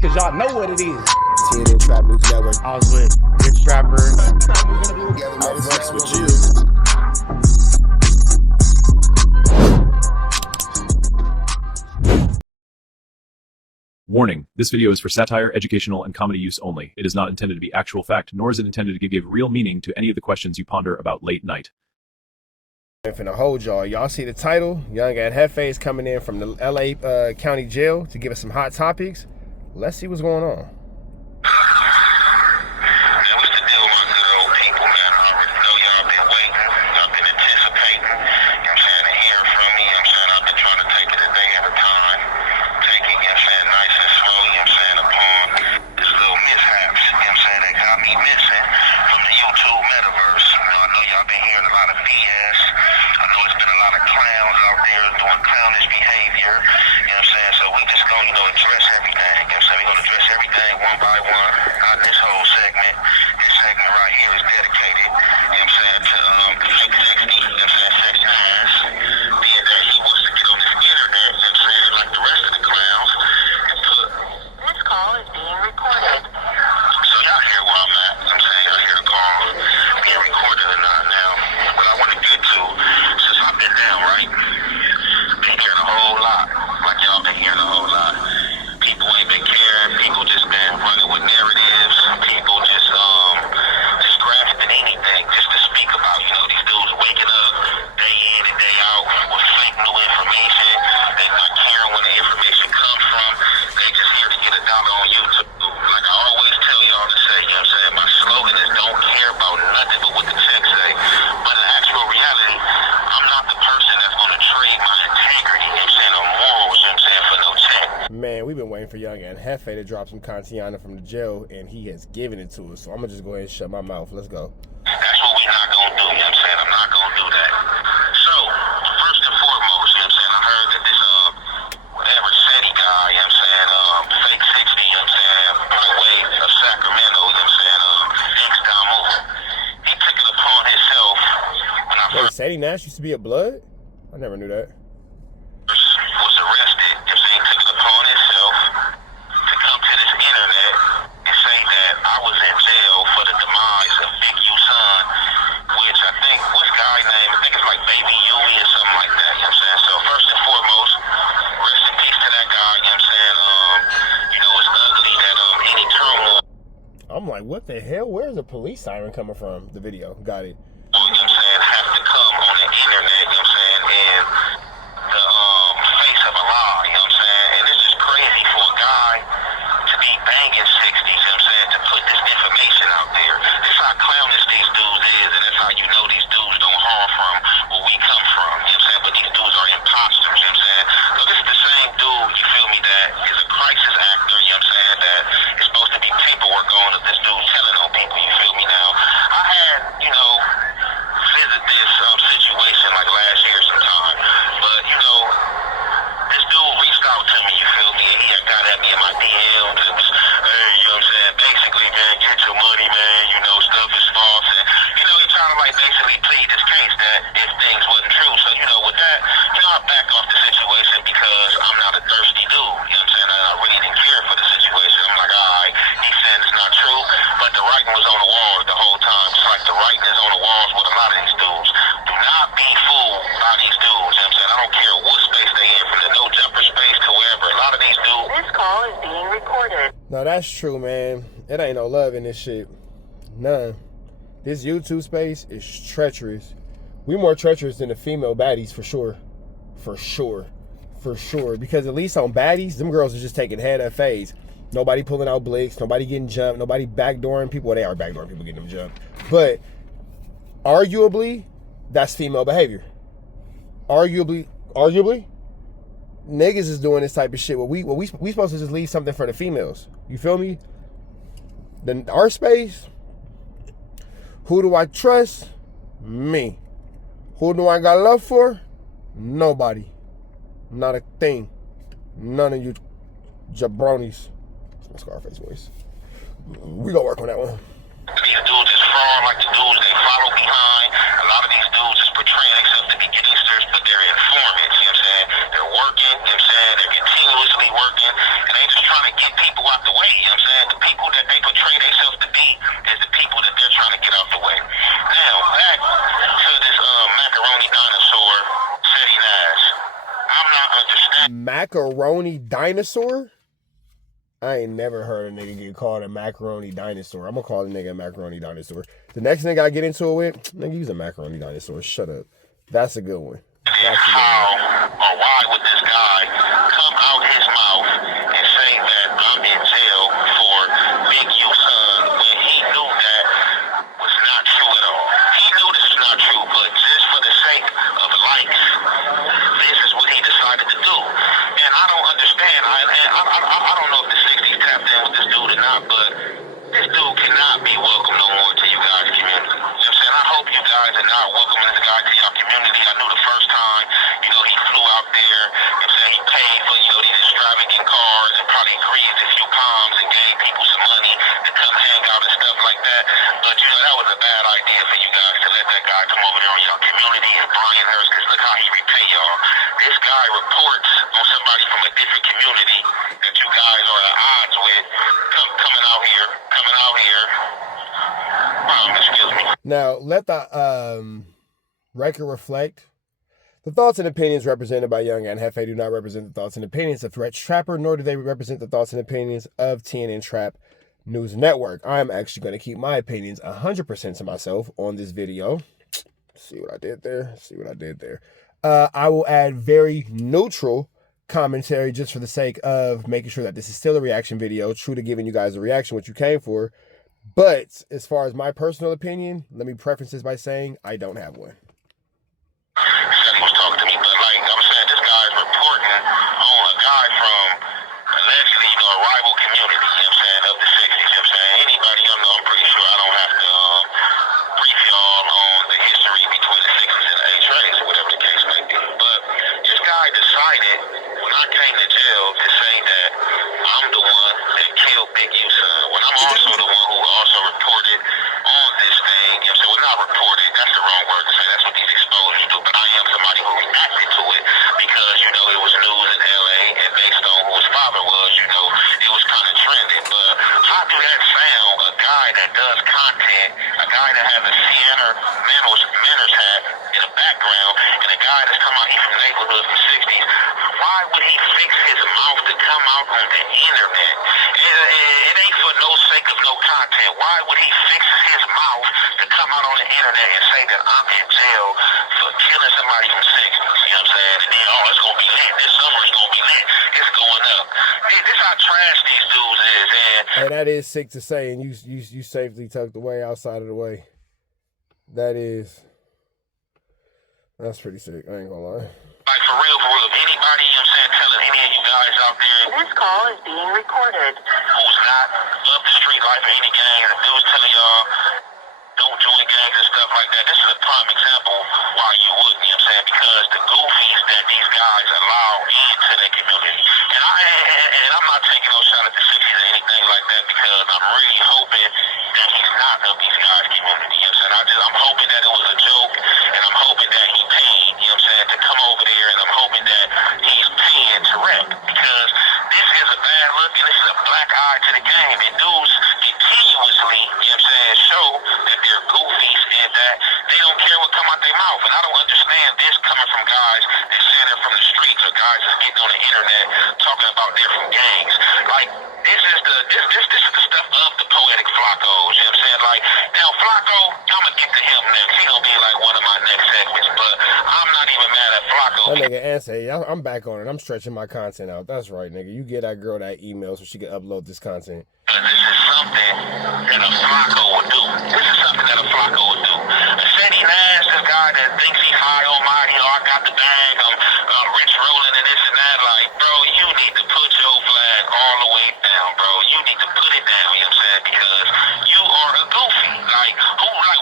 cause y'all know what it is. Ant and Trap News Network. I was with Rich Trapper. I fucks with you. Warning, this video is for satire, educational, and comedy use only. It is not intended to be actual fact, nor is it intended to give real meaning to any of the questions you ponder about late night. I'm finna hold y'all. Y'all see the title? Young and Jefe is coming in from the LA County Jail to give us some hot topics. Let's see what's going on. Address everything, you know what I'm saying? We're going to address everything one by one, not this whole segment. This segment right here is dedicated, you know what I'm saying, to Fake 60, you know what I'm saying, Ceddy Nash, being that he wants to get on this internet, you know what I'm saying, like the rest of the clowns, and put... This call is being recorded. So y'all hear where I'm at, you know what I'm saying? Y'all hear the call being recorded or not now. What I want to get to, since I've been down, right, been hearing a whole lot, like y'all been hearing a whole lot. People ain't been caring. People just been running with narratives. People just grasping anything just to speak about. You know, these dudes waking up day in and day out with fake new information. They not caring where the information comes from. They just here to get a dollar on YouTube. Like I always tell y'all to say, you know what I'm saying? My slogan is don't care about nothing but what the text say. But in actual reality, I'm not the person that's going to trade my integrity, you know what I'm saying, or morals, you know what I'm saying, for no check. Man, we've been waiting for Young and Jefe to drop some content from the jail, and he has given it to us. So I'm going to just go ahead and shut my mouth. Let's go. That's what we're not going to do, you know what I'm saying? I'm not going to do that. So, first and foremost, you know what I'm saying, I heard that this, whatever, Ceddy guy, you know what I'm saying, Fake 60, you know what I'm saying, by way of Sacramento, you know what I'm saying, ex-Damu, he took it upon himself when I Wait, Ceddy Nash used to be a blood? I never knew that. was arrested, you know what I'm saying, he took it upon himself to come to this internet and say that I was in jail for the demise of Big U's son, which I think, what's guy name? I think it's like Baby Yui or something like that, you know what I'm saying? So first and foremost, rest in peace to that guy, you know what I'm saying? You know, it's ugly that any turmoil. I'm like, what the hell? Where's the police siren coming from? The video. Got it. You know what I'm saying, have to come on the internet, you know what I'm saying, in the face of a lie, you know what I'm saying? And it's just crazy for a guy to be banging 60s, you know what I'm saying, to put this information out there. This how clownish these dudes is, and that's how you know these dudes don't haul from where we come from, you know what I'm saying? But these dudes are imposters, you know what I'm saying? So this is the same dude, you feel me, that is a crisis actor, you know what I'm saying, that is supposed to be paperwork on of this dude telling on people, you feel me? Now, I had, you know, visit this situation like last year sometime, but you know, this dude reached out to me, you feel me, and he had got at me in my DMs and was, hey, you know what I'm saying, basically, man, get your money, man, you know, stuff is false, and you know, he trying to like basically plead this case that if things wasn't true. So you know, with that, you know, I back off the situation because I'm not a thirsty dude, you know what I'm saying, I really didn't care for the situation. I'm like, alright, he's saying it's not true, but the writing was on the walls the whole time, just like the writing is on the walls with a lot of these dudes. Do not be fooled by these dudes, you know what I'm saying? I don't care what space they in, from the no jumper space to wherever. A lot of these dudes. This call is being recorded. No, that's true, man. It ain't no love in this shit. None. This YouTube space is treacherous. We more treacherous than the female baddies, for sure. For sure. For sure. Because at least on baddies, them girls are just taking head at phase. Nobody pulling out blicks. Nobody getting jumped. Nobody backdooring people. Well, they are backdooring people getting them jumped. But arguably, that's female behavior. Arguably, niggas is doing this type of shit. We supposed to just leave something for the females. You feel me? Then our space. Who do I trust? Me. Who do I got love for? Nobody. Not a thing. None of you jabronis. That's my Scarface voice. We gonna work on that one. These dudes is fraud like the dudes they follow behind. A lot of these dudes is portraying themselves to be gangsters, but they're informants, you know what I'm saying? They're working, you know what I'm saying? They're continuously working, and they just trying to get people out the way, you know what I'm saying? The people that they portray themselves to be is the people that they're trying to get out the way. Now, back to this macaroni dinosaur, Ceddy Nash. I'm not understanding. Macaroni dinosaur? I ain't never heard a nigga get called a macaroni dinosaur. I'm gonna call a nigga a macaroni dinosaur. The next nigga I get into it with, nigga, he's a macaroni dinosaur. Shut up. That's a good one. How or why would this guy come out his mouth and say that I'm in jail for Big U son when he knew that was not true at all? He knew this was not true, but just for the sake of likes, this is what he decided to do. And I don't understand. I don't know if the 60s tapped in with this dude or not, but this dude cannot be welcome no more to you guys' community. You know what I'm saying? I hope you guys are not welcoming this guy to your community. I knew the first time, you know, he flew out there, you know what I'm saying, he paid for, you know, these extravagant cars and probably greased a few palms and gave people some money to come hang out and stuff like that. But, you know, that was a bad idea for you guys to let that guy come over there on your community and Brian Harris, because look how he repay y'all. This guy reports on somebody from a different community that you guys are at odds with coming out here. Excuse me. Now, let the record reflect. The thoughts and opinions represented by Young and Jefe do not represent the thoughts and opinions of Threat Trapper, nor do they represent the thoughts and opinions of TNN Trap News Network. I'm actually going to keep my opinions 100% to myself on this video. See what I did there? I will add very neutral commentary just for the sake of making sure that this is still a reaction video, true to giving you guys a reaction, what you came for. But as far as my personal opinion, let me preface this by saying I don't have one. Said he was talking to me, but like I'm saying, this guy's reporting on a guy from allegedly, you know, a rival community, you know what I'm saying, of the 60s, you know what I'm saying. Anybody y'all know, I'm pretty sure I don't have to brief y'all on the history between the 60s and the H-rays, or whatever the case may be. But this guy decided, when I came to jail, to say that I'm the one that killed Big U son, when I'm also the one who also reported on this thing, you know what I'm saying. Well, not reported, that's the wrong word to say, that's what these exposures do, but I am somebody who reacted to it because, you know, it was news in LA, and based on who his father was, you know, it was kind of trending. But how do that sound, a guy that does content, a guy that has a Sienna Manners hat in the background, and a guy that's come out here from neighborhoods from 60s, why would he fix his mouth to come out on the internet? It ain't for no sake of no content. Why would he fix his mouth to come out on the internet and say that I'm in jail for killing somebody from 60s? You know what I'm saying? And then, oh, it's going to be lit. This summer is going to be lit. It's going up. This how trash these dudes is. And that is sick to say, and you safely tucked away outside of the way. That's pretty sick. I ain't gonna lie. Like, for real, if anybody, you know what I'm saying, telling any of you guys out there, This call is being recorded. who's not up the street life or any gang, the dudes telling y'all, don't join gangs and stuff like that. This is a prime example why you wouldn't, you know what I'm saying? Because the goofies that these guys allow into their community. And I'm not taking no shot at the 60s or anything like that, because I'm really hoping that he's not of these guys' community. You know what I'm saying? I'm hoping that it was a joke, and I'm hoping that he paid, you know what I'm saying, to come over there, and I'm hoping that he's paying to rep, because this is a bad look, and this is a black eye to the game. And dudes continuously, you know what I'm saying, show that they're goofies and that they don't care what come out their mouth. And I don't understand this coming from guys that saying they're from the streets, or guys that getting on the internet talking about they're from gangs. Like, this is the stuff of the poetic Floccos, you know what I'm saying? Like, now Flocko, I'm gonna get to him next. He gonna be like one of my next segments, but I'm not even mad at Flocko. That nigga answer, I'm back on it. I'm stretching my content out. That's right, nigga. You get that girl that email so she can upload this content. This is something that a Flocko would do. A Ceddy Nash, this guy that thinks he's high almighty, oh, I got the bag, I'm rich rolling and this and that. Like, bro, you need to put your flag all the way down, bro. You need to put it down, you know what I'm saying? Because you are a goofy. Like,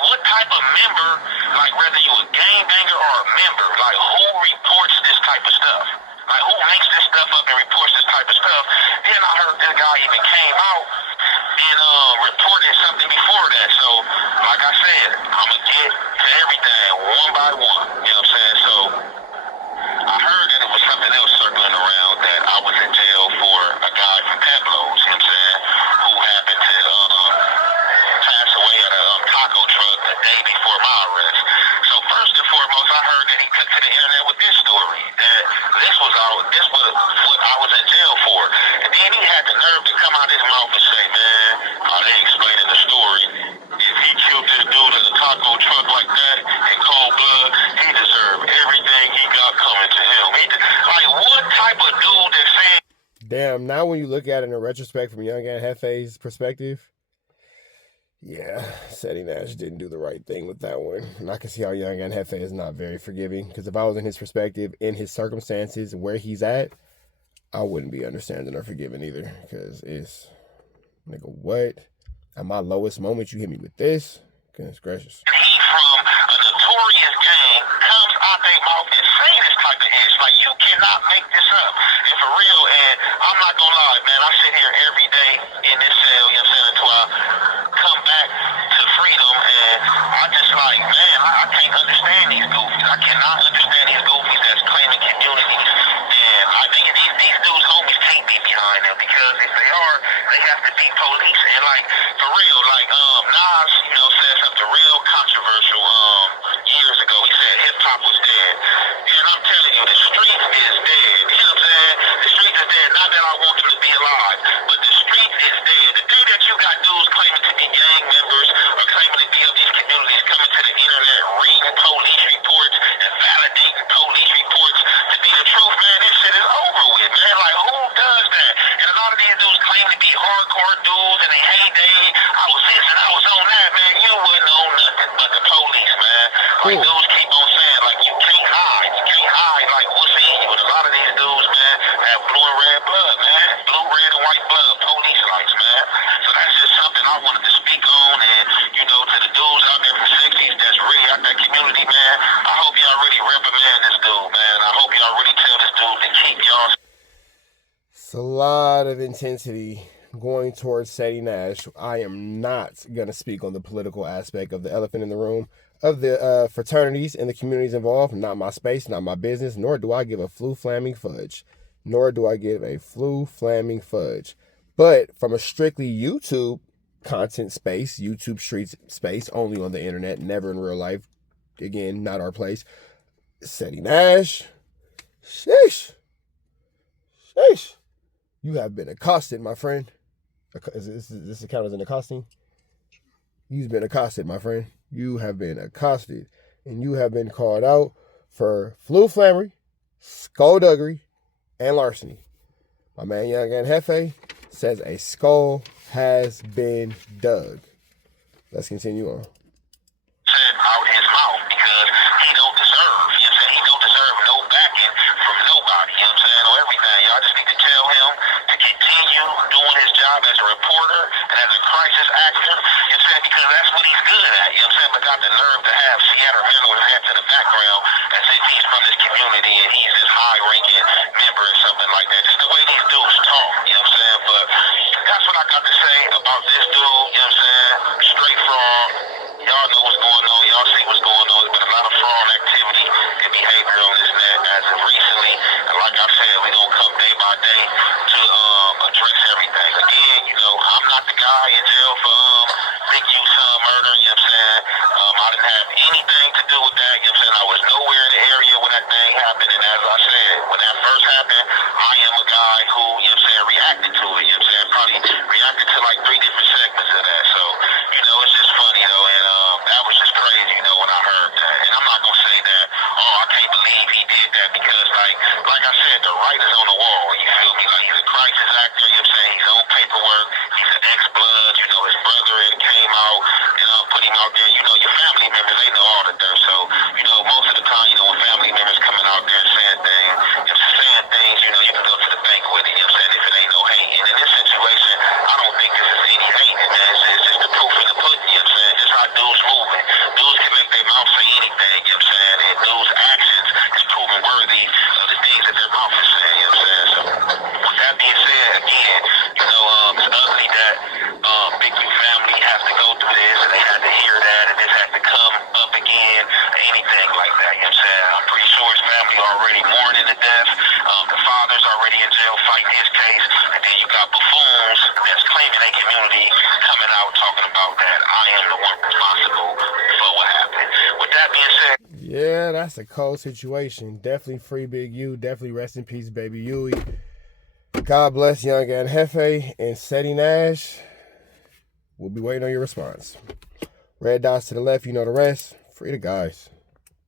what type of member, like, whether you a gangbanger or a member, like, who reports this type of stuff? Like, who makes this stuff up and reports this type of stuff? Then I heard this guy even came out and reported something before that. So, like I said, I'm going to get to everything one by one. You know what I'm saying? So, I heard that it was something else circling around, that I was in jail for a guy from Pep when you look at it in retrospect from Young and Jefe's perspective, yeah, Ceddy Nash didn't do the right thing with that one. And I can see how Young and Jefe is not very forgiving. Because if I was in his perspective, in his circumstances, where he's at, I wouldn't be understanding or forgiving either. Because it's, nigga, what? At my lowest moment, you hit me with this? Goodness gracious. He from a notorious gang comes out their mouth and say this type of ish. Like, you cannot make this up. And for real, and I'm not gonna lie, man, I sit here every day in this cell, you know what I'm saying, until I come back to freedom, and I just like, man, I can't understand these goofies. I cannot understand these goofies that's claiming communities, and I think these dudes' homies can't be behind them, because if they are, they have to be police. And like, for real, like, Nas, you know, said something real controversial years ago. He said hip-hop was dead. And I'm telling you, the streets is dead. You know what I'm saying? The streets is dead. Not that I want them to be alive, but the streets is dead. The day that you got dudes claiming to be gang members or claiming to be of these communities coming to the internet reading police reports and validating police reports to be the truth, man, this shit is over with, man. Like, who does that? And a lot of these dudes claim to be hardcore dudes in their heyday. I was this and I was on that, man. You wasn't on nothing but the police, man. Like, dudes keep on saying, like, you can't hide. You can't hide, like, what's in you. And a lot of these dudes, man, have blue and red blood, man. Blue, red, and white blood, police lights, man. So that's just something I wanted to speak on. And, you know, to the dudes out there from the 60s that's really out that community, man, I hope y'all really reprimand this dude, man. I hope y'all really tell this dude to keep y'all. It's a lot of intensity going towards Ceddy Nash. I am not going to speak on the political aspect of the elephant in the room, of the fraternities and the communities involved. Not my space, not my business, nor do I give a flaming fudge. But from a strictly YouTube content space, YouTube street space, only on the internet, never in real life, again, not our place, Ceddy Nash, sheesh, you have been accosted, my friend. Is this account as an accosting? You've been accosted, my friend. You have been accosted. And you have been called out for flammery, skullduggery, and larceny. My man Young and Jefe says a skull has been dug. Let's continue on. Out his mouth, because he don't deserve, you know what I'm saying? He don't deserve no backing from nobody, you know what I'm saying, or everything. Y'all just need to tell him to continue doing his job as a reporter and as a crisis actor, you know what I'm saying, because that's what he's good at, you know what I'm saying, but got the nerve to have Seattle handle his head to the background as if he's from this community and he's this high-ranking member or something like that. Just the way these dudes talk, you know what I'm saying, but that's what I got to say about this dude, you know what I'm saying, straight fraud. Y'all know what's going on. Y'all see what's going on. There's been a lot of fraud activity and behavior on this net as of recently. And like I said, we're going to come day by day to address everything. Again, you know, I'm not the guy in jail for Big U-Son murder, you know what I'm saying? I didn't have anything to do with that, you know what I'm saying? I was nowhere in the area when that thing happened. And as I said, when that first happened, I am a guy who, you know what I'm saying, reacted to it, you know what I'm saying? Probably reacted to like 3 different segments of that. So, you know, it's just funny though. And that was just crazy, you know, when I heard that. And I'm not gonna say that, oh, I can't believe he did that, because like I said, the writer's on the wall, you feel me? Like, he's a crisis actor, you know what I'm saying? He's on paperwork, he's an ex-blood, you know, his brother came out and put him out there. You know, your family members, they know all the dirt. So, you know, most of the time, you know, when family members coming out there saying things, you know, you can go to the bank with it, you know what I'm saying, if it ain't no hate. And in this situation, I don't think this is any hate, man. It's just the proof in the pudding, you know what I'm saying? Just how dudes moving. Dudes can make their mouth say anything, you know what I'm saying? And dudes' actions is proven worthy of the things that their mouth is saying, you know what I'm saying? So, with that being said, again, you know, it's ugly that Big U family has to go through this, and they had to hear that, and this has to come up again, or anything like that, you know what I'm saying? I'm pretty sure his family already mourning to death. The father's already in jail fighting his case, and then you got buffoons that's claiming a community coming out talking about that I am the one responsible for what happened. With that being said, yeah, that's a cold situation. Definitely free Big U. Definitely rest in peace, baby Huey. God bless Young and Jefe and Ceddy Nash. We'll be waiting on your response. Red dots to the left, you know the rest. Free the guys.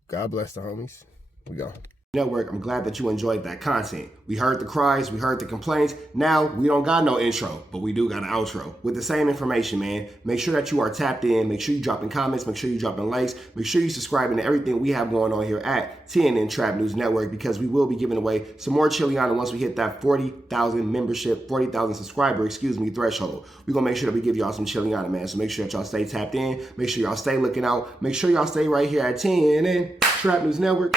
God bless the homies. We go. Network. I'm glad that you enjoyed that content. We heard the cries, we heard the complaints. Now we don't got no intro, but we do got an outro with the same information, man. Make sure that you are tapped in. Make sure you dropping comments. Make sure you dropping likes. Make sure you subscribing to everything we have going on here at TNN Trap News Network, because we will be giving away some more Chiliana once we hit that 40,000 membership, 40,000 subscriber, threshold. We're gonna make sure that we give y'all some Chiliana, man. So make sure that y'all stay tapped in. Make sure y'all stay looking out. Make sure y'all stay right here at TNN Trap News Network.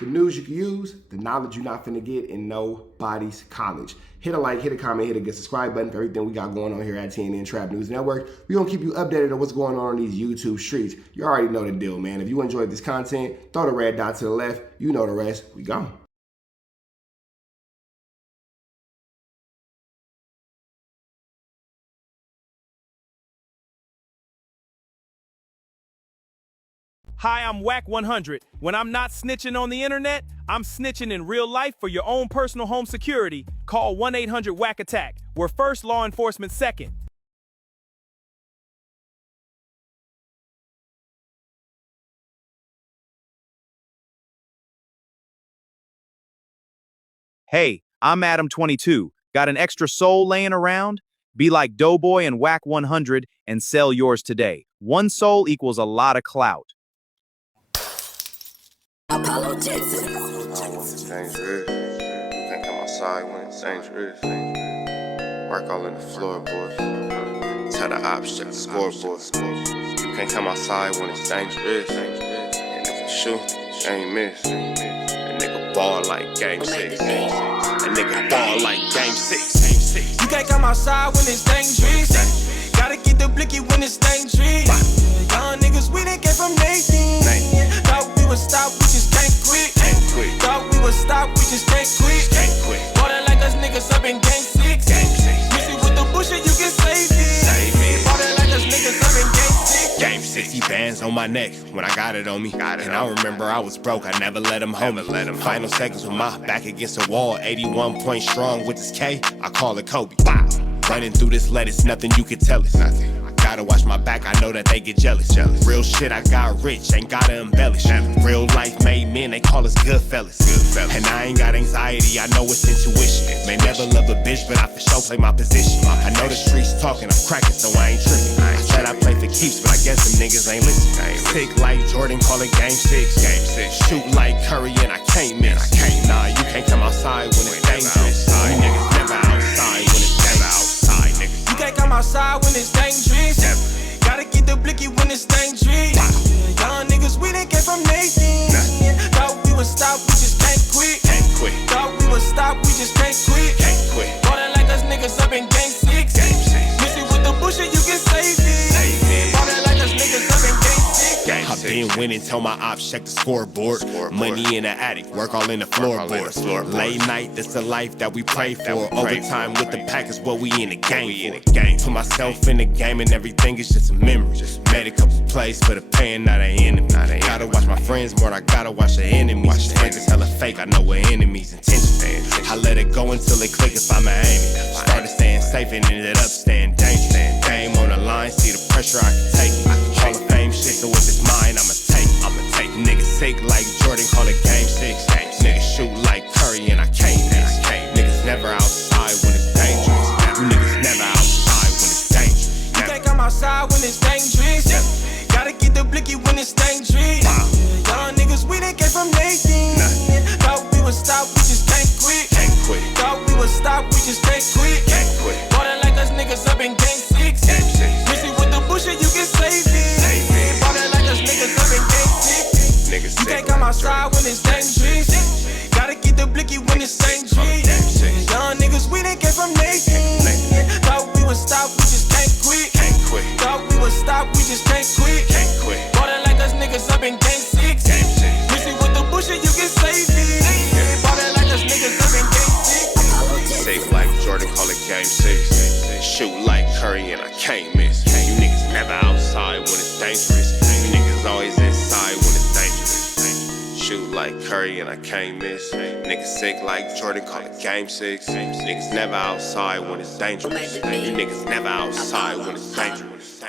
The news you can use, the knowledge you're not finna get in nobody's college. Hit a like, hit a comment, hit a good subscribe button for everything we got going on here at TNN Trap News Network. We're gonna keep you updated on what's going on these YouTube streets. You already know the deal, man. If you enjoyed this content, throw the red dot to the left. You know the rest. We gone. Hi, I'm Whack 100. When I'm not snitching on the internet, I'm snitching in real life for your own personal home security. Call 1-800-WACK-ATTACK. We're first, law enforcement second. Hey, I'm Adam22. Got an extra soul laying around? Be like Doughboy and Whack 100 and sell yours today. One soul equals a lot of clout. Apollo Texas. It's dangerous. You can't come outside when it's dangerous. Work all in the floorboard. Tell the ops check the scoreboard. You can't come outside when it's dangerous. And if you shoot, you ain't miss. A nigga ball like game 6. A nigga ball like game 6. You can't come outside when it's dangerous. Gotta get the blicky when it's dangerous. Young niggas, we done came from Nathan. Thought we would stop, we just can't quit. Thought we would stop, we just can't quit. Water like us niggas up in game 6. Mix it with the bullshit, you can save it. Water like us niggas up in game 6. Game 60 bands on my neck when I got it on me. And I remember I was broke, I never let them hold me. Final seconds with my back against the wall. 81 points strong with this K, I call it Kobe. Wow. Running through this lettuce, nothing you can tell us. Gotta watch my back, I know that they get jealous. Real shit, I got rich, ain't gotta embellish. Real life made men, they call us good fellas. And I ain't got anxiety, I know it's intuition. May never love a bitch, but I for sure play my position. I know the streets talking, I'm cracking, so I ain't tripping. I said I play for keeps, but I guess them niggas ain't listening. Sick like Jordan, call it game 6. Shoot like Curry, and I can't miss. Nah, you can't come outside when it's dangerous. You niggas never outside when it's dangerous. You can't come outside when it's dangerous. Gotta get the blicky when it's dangerous. Young niggas, we done came from Nathan. Thought we would stop, we just can't quit. Thought we would stop, we just can't quit. Water like us niggas up in game 6. Mix it with the bullshit, you can save it. Water like us niggas up in game 6. I've been winning, tell my ops check the scoreboard. Money in the attic, work all in the floorboards. Late night, that's the life that we pray for. Overtime with the pack is what we in the game for. Put myself in the game and everything is just a memory. Made a couple plays for the pain, not an enemy. Gotta watch my friends more, I gotta watch the enemies. Friends is hella fake, I know what enemies intentions. I let it go until it click if I'm aiming. Started staying safe and ended up staying dangerous. Game on the line, see the pressure I can take. Hall of Fame shit, so if it's mine, I'ma take. Niggas sick like Jordan, call it game 6. Niggas shoot like Curry and I can't miss. Niggas never outside when it's dangerous. You niggas never outside when it's dangerous. You can't come outside when it's dangerous. Gotta get the blicky when it's dangerous. Young niggas, we done came from Nathan. Thought we would stop, we just can't quit. Thought we would stop, we just can't quit. Water like us niggas up in game 6. Mix it with the bullshit, you can save it. Water like us niggas up in game 6. You can't come outside when it's dangerous. Gotta get the blicky when it's dangerous. Young niggas, we done came from Nathan. Thought we would stop, we just can't quit. Thought we would stop, we just can't quit. Water like us niggas up in game 6. Mix it with the bullshit, you can save it. Water like us niggas up in game 6. Sick like Jordan, call it game 6. Shoot like Curry and I can't miss. You niggas never outside when it's dangerous. You niggas always inside when it's dangerous. Shoot like Curry and I can't miss. Niggas sick like Jordan, call it game 6. Niggas never outside when it's dangerous. You niggas never outside when it's dangerous.